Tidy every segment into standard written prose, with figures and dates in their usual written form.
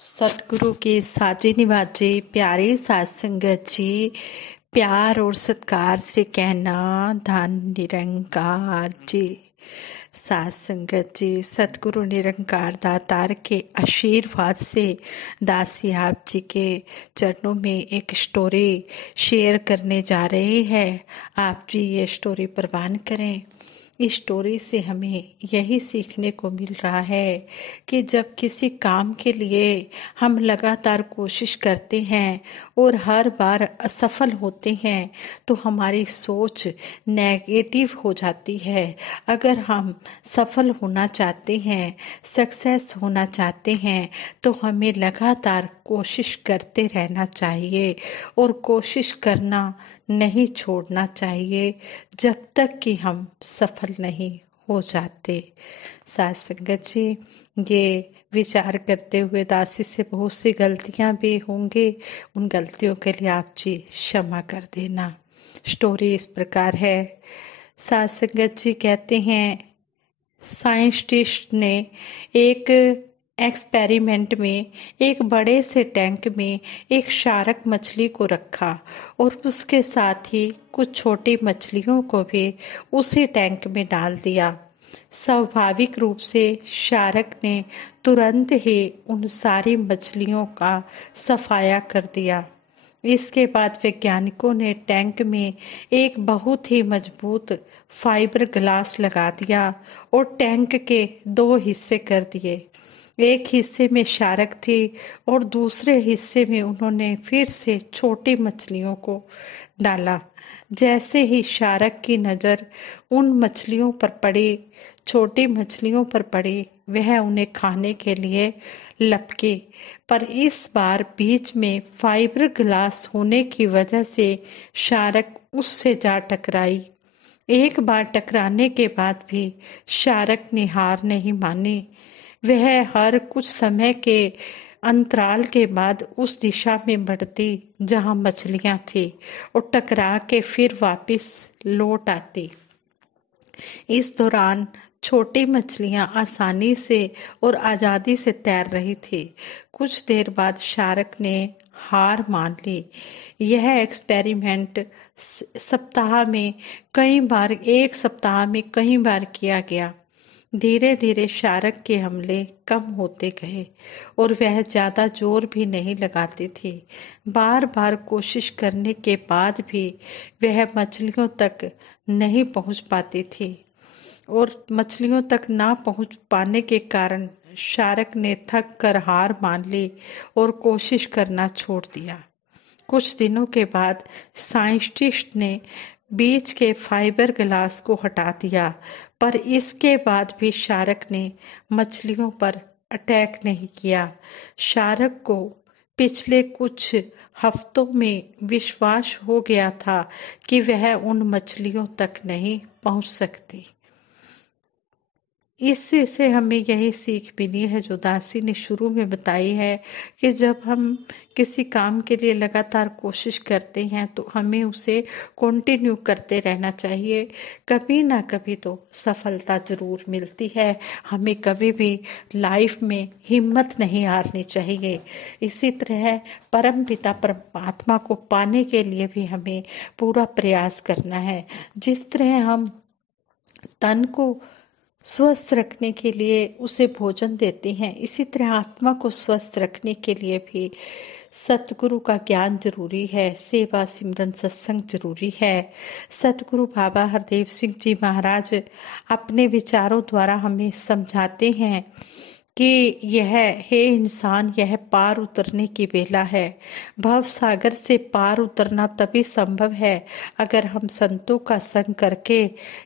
सतगुरु के साजे निवाजे प्यारे साध संगत जी, प्यार और सत्कार से कहना धन निरंकार जी। साध संगत जी, सतगुरु निरंकार दातार के आशीर्वाद से दासी आप जी के चरणों में एक स्टोरी शेयर करने जा रहे हैं। आप जी ये स्टोरी प्रवान करें। इस स्टोरी से हमें यही सीखने को मिल रहा है कि जब किसी काम के लिए हम लगातार कोशिश करते हैं और हर बार असफल होते हैं तो हमारी सोच नेगेटिव हो जाती है। अगर हम सफल होना चाहते हैं, सक्सेस होना चाहते हैं तो हमें लगातार कोशिश करते रहना चाहिए और कोशिश करना नहीं छोड़ना चाहिए जब तक कि हम सफल नहीं हो जाते। साथ संगत जी, ये विचार करते हुए दासी से बहुत सी गलतियां भी होंगी, उन गलतियों के लिए आप जी क्षमा कर देना। स्टोरी इस प्रकार है। साथ संगत जी कहते हैं, साइंटिस्ट ने एक एक्सपेरिमेंट में एक बड़े से टैंक में एक शार्क मछली को रखा और उसके साथ ही कुछ छोटी मछलियों को भी उसी टैंक में डाल दिया। स्वाभाविक रूप से शार्क ने तुरंत ही उन सारी मछलियों का सफाया कर दिया। इसके बाद वैज्ञानिकों ने टैंक में एक बहुत ही मजबूत फाइबर ग्लास लगा दिया और टैंक के दो हिस्से कर दिए। एक हिस्से में शार्क थी और दूसरे हिस्से में उन्होंने फिर से छोटी मछलियों को डाला। जैसे ही शार्क की नजर उन मछलियों पर पड़ी, छोटी मछलियों पर पड़ी, वह उन्हें खाने के लिए लपकी। पर इस बार बीच में फाइबर ग्लास होने की वजह से शार्क उससे जा टकराई। एक बार टकराने के बाद भी शार्क ने हार नहीं मानी। वह हर कुछ समय के अंतराल के बाद उस दिशा में बढ़ती जहां मछलियां थी और टकरा के फिर वापस लौट आती। इस दौरान छोटी मछलियां आसानी से और आजादी से तैर रही थी। कुछ देर बाद शार्क ने हार मान ली। यह एक्सपेरिमेंट एक सप्ताह में कई बार किया गया। धीरे धीरे शार्क के हमले कम होते गए और वह ज्यादा जोर भी नहीं लगाती थी। बार बार कोशिश करने के बाद भी वह मछलियों तक नहीं पहुंच पाती थी और मछलियों तक ना पहुंच पाने के कारण शार्क ने थक कर हार मान ली और कोशिश करना छोड़ दिया। कुछ दिनों के बाद साइंटिस्ट ने बीच के फाइबर ग्लास को हटा दिया, पर इसके बाद भी शार्क ने मछलियों पर अटैक नहीं किया। शार्क को पिछले कुछ हफ्तों में विश्वास हो गया था कि वह उन मछलियों तक नहीं पहुंच सकती। इससे से हमें यही सीख मिली है जो दासी ने शुरू में बताई है कि जब हम किसी काम के लिए लगातार कोशिश करते हैं तो हमें उसे कंटिन्यू करते रहना चाहिए। कभी ना कभी तो सफलता जरूर मिलती है। हमें कभी भी लाइफ में हिम्मत नहीं हारनी चाहिए। इसी तरह परम पिता परमात्मा को पाने के लिए भी हमें पूरा प्रयास करना है। जिस तरह हम तन को स्वस्थ रखने के लिए उसे भोजन देते हैं, इसी तरह आत्मा को स्वस्थ रखने के लिए भी सतगुरु का ज्ञान जरूरी है, सेवा सिमरन सत्संग जरूरी है। सतगुरु बाबा हरदेव सिंह जी महाराज अपने विचारों द्वारा हमें समझाते हैं कि हे इंसान, यह पार उतरने की बेला है। भव सागर से पार उतरना तभी संभव है अगर हम संतों का संग करके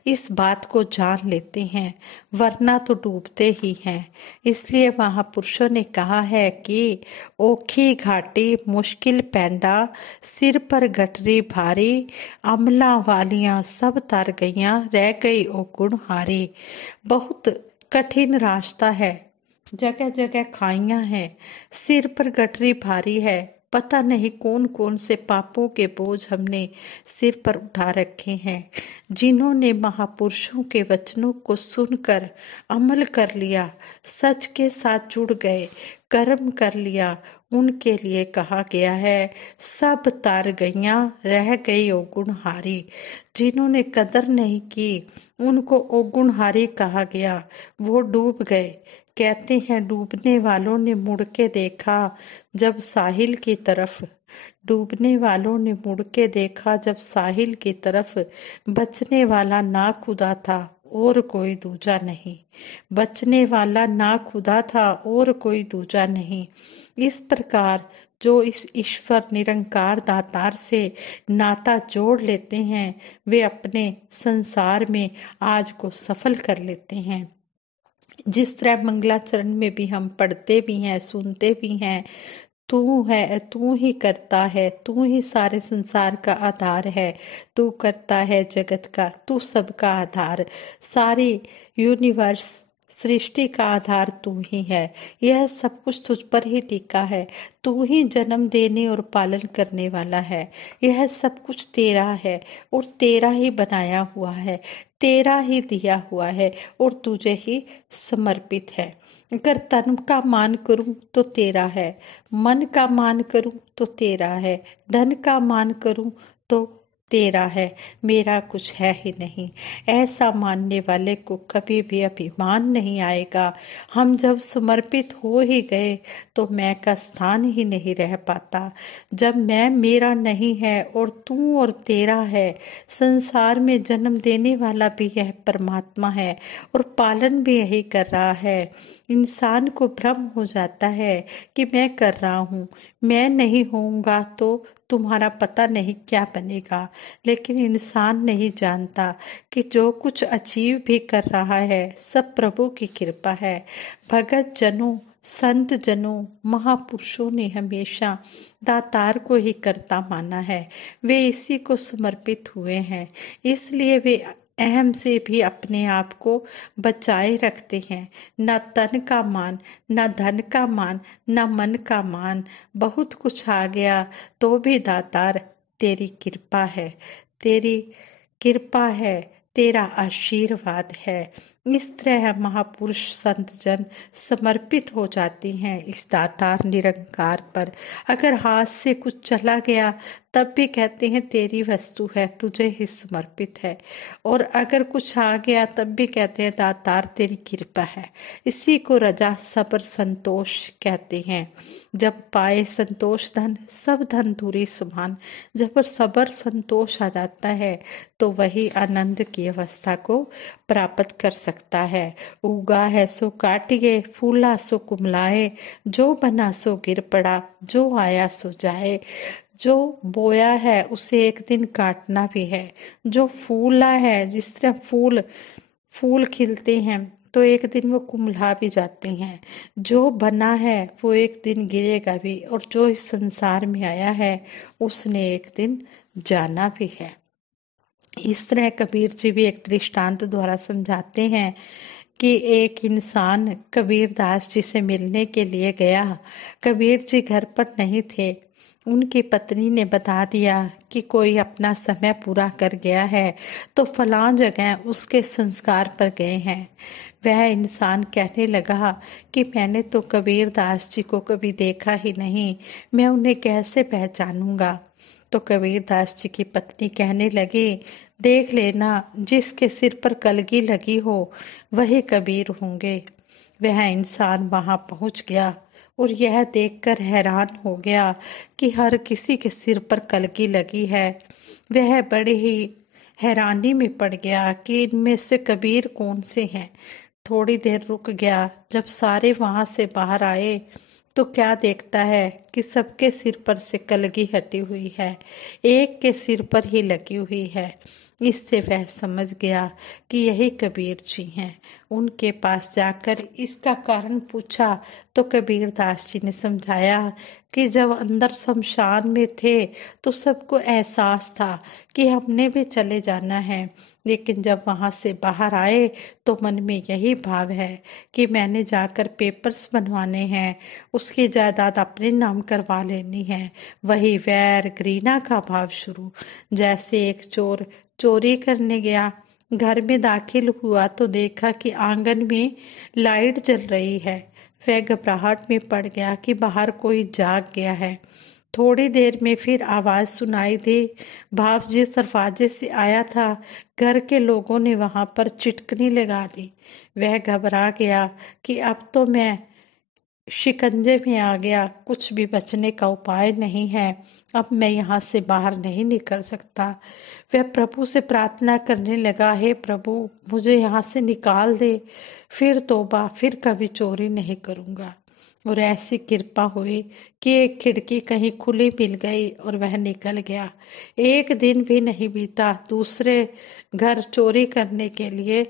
इस बात को जान लेते हैं, वरना तो डूबते ही हैं। इसलिए महापुरुषों ने कहा है कि ओखी घाटी मुश्किल पैंडा, सिर पर गठरी भारी, अमला वालियां सब तर गईयां, रह गई ओ गुण हारी। बहुत कठिन रास्ता है, जगह जगह खाइयां हैं, सिर पर गठरी भारी है। पता नहीं कौन कौन से पापों के बोझ हमने सिर पर उठा रखे हैं। जिन्होंने महापुरुषों के वचनों को सुनकर अमल कर लिया, सच के साथ जुड़ गए, कर्म कर लिया, उनके लिए कहा गया है सब तार गईयां, रह गई अवगुणहारी। जिन्होंने कदर नहीं की उनको अवगुणहारी कहा गया, वो डूब गए। कहते हैं डूबने वालों ने मुड़ के देखा जब साहिल की तरफ, डूबने वालों ने मुड़ के देखा जब साहिल की तरफ, बचने वाला ना खुदा था और कोई दूजा नहीं, बचने वाला ना खुदा था और कोई दूजा नहीं। इस प्रकार जो इस ईश्वर निरंकार दातार से नाता जोड़ लेते हैं वे अपने संसार में आज को सफल कर लेते हैं। जिस तरह मंगलाचरण में भी हम पढ़ते भी हैं, सुनते भी हैं, तू है, तू ही करता है, तू ही सारे संसार का आधार है, तू करता है जगत का, तू सबका आधार, सारी यूनिवर्स सृष्टि का आधार तू ही है, यह सब कुछ तुझ पर ही टिका है, तू ही जन्म देने और पालन करने वाला है, यह सब कुछ तेरा है और तेरा ही बनाया हुआ है, तेरा ही दिया हुआ है और तुझे ही समर्पित है। अगर तन का मान करूं तो तेरा है, मन का मान करूं तो तेरा है, धन का मान करूं तो तेरा है, मेरा कुछ है ही नहीं। ऐसा मानने वाले को कभी भी अभिमान नहीं आएगा। हम जब समर्पित हो ही गए तो मैं का स्थान ही नहीं रह पाता। जब मैं मेरा नहीं है और तू और तेरा है, संसार में जन्म देने वाला भी यह परमात्मा है और पालन भी यही कर रहा है। इंसान को भ्रम हो जाता है कि मैं कर रहा हूँ, मैं नहीं होऊंगा तो तुम्हारा पता नहीं क्या बनेगा, लेकिन इंसान नहीं जानता कि जो कुछ अचीव भी कर रहा है सब प्रभु की कृपा है। भगत जनों, संत जनों, महापुरुषों ने हमेशा दातार को ही कर्ता माना है, वे इसी को समर्पित हुए हैं, इसलिए वे अहम से भी अपने आप को बचाए रखते हैं। न तन का मान, न धन का मान, न मन का मान, बहुत कुछ आ गया तो भी दातार तेरी कृपा है, तेरी कृपा है, तेरा आशीर्वाद है। इस तरह महापुरुष संत जन समर्पित हो जाती हैं इस दातार निरंकार पर। अगर हाथ से कुछ चला गया तब भी कहते हैं तेरी वस्तु है, तुझे ही समर्पित है, और अगर कुछ आ गया तब भी कहते हैं दातार तेरी कृपा है। इसी को रजा सब्र संतोष कहते हैं। जब पाए संतोष धन, सब धन दूरी समान, जब सब्र संतोष आ जाता है तो वही आनंद की अवस्था को प्राप्त कर सकता है। उगा है सो काटिए, फूला सो कुमलाए, जो बना सो गिर पड़ा, जो आया सो जाए। जो बोया है उसे एक दिन काटना भी है, जो फूला है, जिस तरह फूल फूल खिलते हैं तो एक दिन वो कुम्हला भी जाते हैं, जो बना है वो एक दिन गिरेगा भी, और जो इस संसार में आया है उसने एक दिन जाना भी है। इस तरह कबीर जी भी एक दृष्टांत द्वारा समझाते हैं कि एक इंसान कबीर दास जी से मिलने के लिए गया। कबीर जी घर पर नहीं थे, उनकी पत्नी ने बता दिया कि कोई अपना समय पूरा कर गया है तो फलां जगह उसके संस्कार पर गए हैं। वह इंसान कहने लगा कि मैंने तो कबीर दास जी को कभी देखा ही नहीं, मैं उन्हें कैसे पहचानूंगा। तो कबीर दास जी की पत्नी कहने लगी, देख लेना, जिसके सिर पर कलगी लगी हो वही कबीर होंगे। वह इंसान वहां पहुंच गया और यह देखकर हैरान हो गया कि हर किसी के सिर पर कलगी लगी है। वह बड़े ही हैरानी में पड़ गया कि इनमें से कबीर कौन से हैं। थोड़ी देर रुक गया, जब सारे वहां से बाहर आए तो क्या देखता है कि सबके सिर पर से कलगी हटी हुई है, एक के सिर पर ही लगी हुई है। इससे वह समझ गया कि यही कबीर जी हैं। उनके पास जाकर इसका कारण पूछा तो कबीर दास जी ने समझाया कि जब अंदर शमशान में थे तो सबको एहसास था कि हमने भी चले जाना है, लेकिन जब वहां से बाहर आए तो मन में यही भाव है कि मैंने जाकर पेपर्स बनवाने हैं, उसकी जायदाद अपने नाम करवा लेनी है। वही वैर घृणा का भाव शुरू। जैसे एक चोर चोरी करने गया घर में दाखिल हुआ तो देखा कि आंगन में लाइट जल रही है। वह घबराहट में पड़ गया कि बाहर कोई जाग गया है। थोड़ी देर में फिर आवाज सुनाई दी। भाव जिस दरवाजे से आया था, घर के लोगों ने वहां पर चिटकनी लगा दी। वह घबरा गया कि अब तो मैं शिकंजे में आ गया, कुछ भी बचने का उपाय नहीं है, अब मैं यहाँ से बाहर नहीं निकल सकता। वह प्रभु से प्रार्थना करने लगा, हे प्रभु, मुझे यहाँ से निकाल दे, फिर तौबा, फिर कभी चोरी नहीं करूंगा। और ऐसी कृपा हुई कि एक खिड़की कहीं खुली मिल गई और वह निकल गया। एक दिन भी नहीं बीता, दूसरे घर चोरी करने के लिए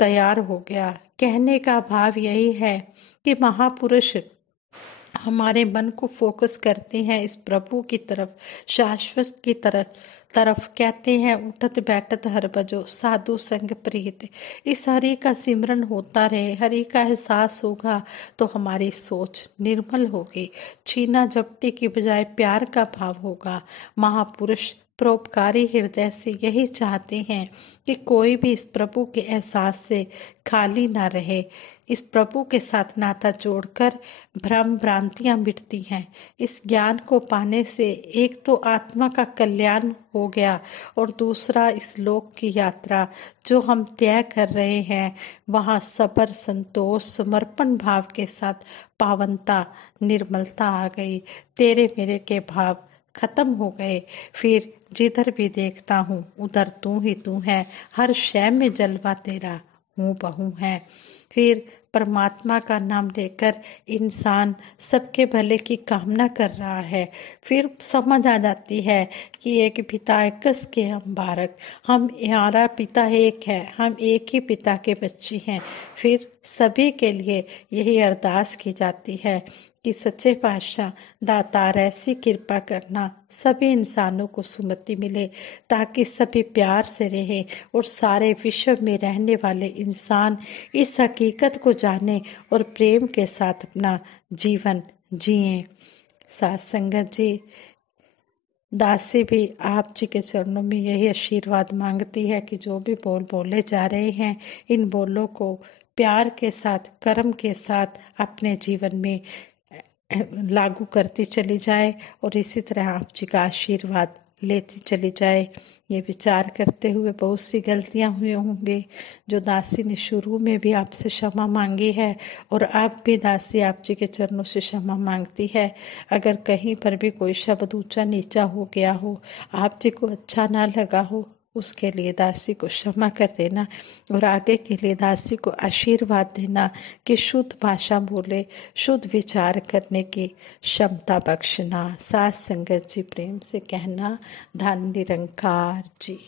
तैयार हो गया। कहने का भाव यही है कि महापुरुष हमारे मन को फोकस करते हैं इस प्रभु की तरफ, शाश्वत की तरफ कहते हैं, उठत बैठत हर बजो साधु संग प्रीत। इस हरि का सिमरन होता रहे, हरि का एहसास होगा तो हमारी सोच निर्मल होगी, छीना झपटी की बजाय प्यार का भाव होगा। महापुरुष परोपकारी हृदय से यही चाहते हैं कि कोई भी इस प्रभु के एहसास से खाली ना रहे। इस प्रभु के साथ नाता जोड़कर भ्रम भ्रांतियां मिटती हैं। इस ज्ञान को पाने से एक तो आत्मा का कल्याण हो गया और दूसरा इस लोक की यात्रा जो हम तय कर रहे हैं, वहां सबर, संतोष, समर्पण भाव के साथ पावनता, निर्मलता आ गई। तेरे मेरे के भाव खत्म हो गए। फिर जिधर भी देखता हूँ उधर तू ही तू है, हर शय में जलवा तेरा हूँ बहू है। फिर परमात्मा का नाम लेकर इंसान सबके भले की कामना कर रहा है। फिर समझ आ जाती है कि एक पिता एकस के हम बारक, हम हमारा पिता एक है, हम एक ही पिता के बच्चे हैं। फिर सभी के लिए यही अरदास की जाती है कि सच्चे पातशाह दातार ऐसी कृपा करना सभी इंसानों को सुमति मिले, ताकि सभी प्यार से रहे और सारे विश्व में रहने वाले इंसान इस हकीकत को जाने और प्रेम के साथ अपना जीवन जिए। साथ संगत जी, दासी भी आप जी के चरणों में यही आशीर्वाद मांगती है कि जो भी बोल बोले जा रहे हैं, इन बोलों को प्यार के साथ, कर्म के साथ अपने जीवन में लागू करती चली जाए और इसी तरह आप जी का आशीर्वाद लेती चली जाए। ये विचार करते हुए बहुत सी गलतियां हुई होंगी जो दासी ने शुरू में भी आपसे क्षमा मांगी है और अब भी दासी आप जी के चरणों से क्षमा मांगती है। अगर कहीं पर भी कोई शब्द ऊंचा नीचा हो गया हो, आप जी को अच्छा ना लगा हो, उसके लिए दासी को क्षमा कर देना और आगे के लिए दासी को आशीर्वाद देना कि शुद्ध भाषा बोले, शुद्ध विचार करने की क्षमता बख्शना। साथ संगत जी प्रेम से कहना, धन निरंकार जी।